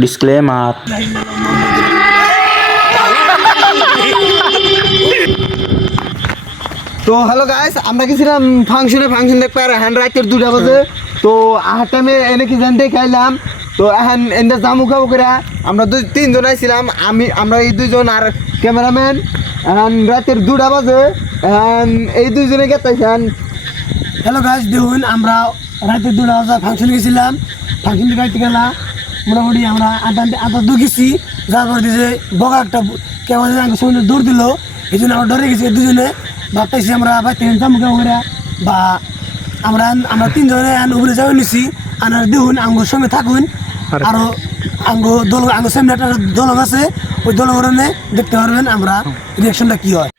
Disclaimer. তো hello guys, আমরা গেছিলাম ফাংশন দেখতে আর এখন রাতের 2টা বাজে। তো আহার টাইমে এনে কি জানতে খাইলাম। তো এখন এনে জামু খাবো করে আমরা তিনজন আইছিলাম, আমরা এই দুইজন আর ক্যামেরাম্যান। এখন রাতের 2টা বাজে, এখন এই দুইজনে গেতাইছেন। হ্যালো গাইস, দেখুন আমরা রাতে 2টা বাজে ফাংশন গেছিলাম। ফাংশন দেখতে গেলাম মোটামুটি আমরা আধা গেছি। যারপর দিয়েছে বগা একটা কেমন সামনে দৌড় দিল, এই জন্য আমরা ডরে গেছি। দুজনে ভাবতেছি আমরা বাইতে জামুকা করে বা আমরা তিনজনে উপরে যাওয়া নিছি। আনার দেখুন আঙ্গুর সঙ্গে থাকুন, আরো আঙ্গুর সামনে একটা দলং আছে, ওই দলংনে দেখতে পারবেন আমরা রিয়াকশনটা কি হয়।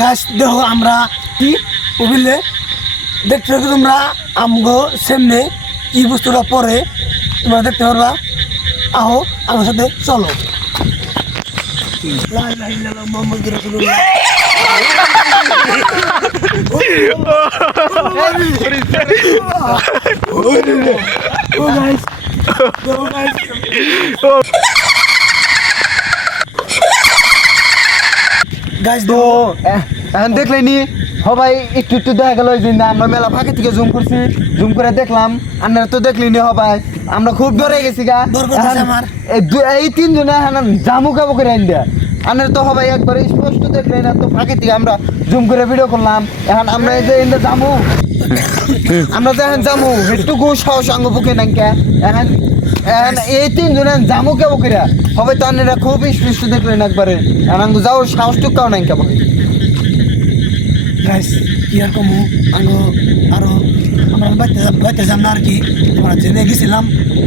গাইস দেখো আমরা কি বুঝলে দেখতে থাকো তোমরা, আমগো সামনে কি বস্তুটা পরে তোমরা দেখতে পারবা। আহো আমার সাথে চলো। লা ইলাহা ইল্লাল্লাহ মুহাম্মাদুর রাসূলুল্লাহ। গাইস তো এখন দেখলেনি সবাই একটু একটু দেখা গেল যে না, আমরা মেলা ফাঁকে থেকে জুম করছি, জুম করে দেখলাম। আপনারা তো দেখলেনি সবাই, আমরা খুব ডরে গেছি গা। এই তিনজনে এখন জামু খাবো করে আন দেয়া আপনারা তো সবাই একবার স্পষ্ট দেখলেন। তো ফাঁকে থেকে আমরা জুম করে ভিডিও করলাম। এখন আমরা এই যে এনে জামু, আমরা যে এখন জামু একটুকু সাহস আঙ্গ বুকে নাঙ্কা। এখন এই তিনজনে জামু খাবো করে সবাই তো আপনারা খুব স্পষ্ট দেখলেন একবারে। এখন যাওয়ার সাহসটুকাও নাঙ্কা বলে। গাইস কি আর কমু আঙ্গো আরো আমরা বাইতে যাম না আর কি। আমরা জেনে গেছিলাম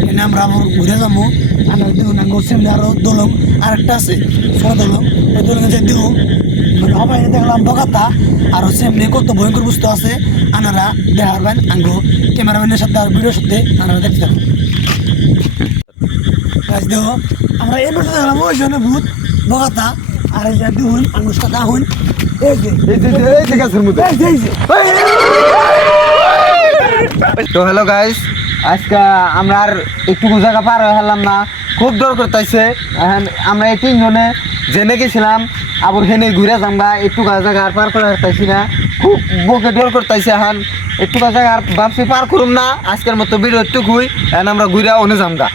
এনে আমরা আবার ঘুরে যাবো। আমরা দেখুন আঙ্গোর সামনে আরো দলং আরেকটা আছে, ছোট দলং। ওই দলঙে যে দেখুন মানে সবাই দেখলাম বগাতা আরো সামনে কত ভয়ঙ্কর বস্তু আছে। আনারা দেখা পারবেন আঙ্গো ক্যামেরাম্যানের সাথে আর ভিডিওর সাথে আনারা দেখতে থাকুন। গাইস দেখো আমরা এই বছর দেখলাম ওই জন্য ভূত বগাতা। আর এই যে দেখুন আঙ্গুর সাথে আহুন তো হ্যালো গাইস, আজকে আমরা আর একটু জায়গা পার হয়ে হলাম না, খুব ডর করতেছে। এখন আমরা এই তিনজনে জেনে গেছিলাম আবার হেনে ঘুরে যামগা, একটু জায়গা আর পার করে পাইছি না, খুব বুকে ডর করতেছে। এখন একটু জায়গা আর ভাবছি পার করুম না, আজকের মতো ভিডিও একটুকুই। এখন আমরা ঘুরে অনে যামগা।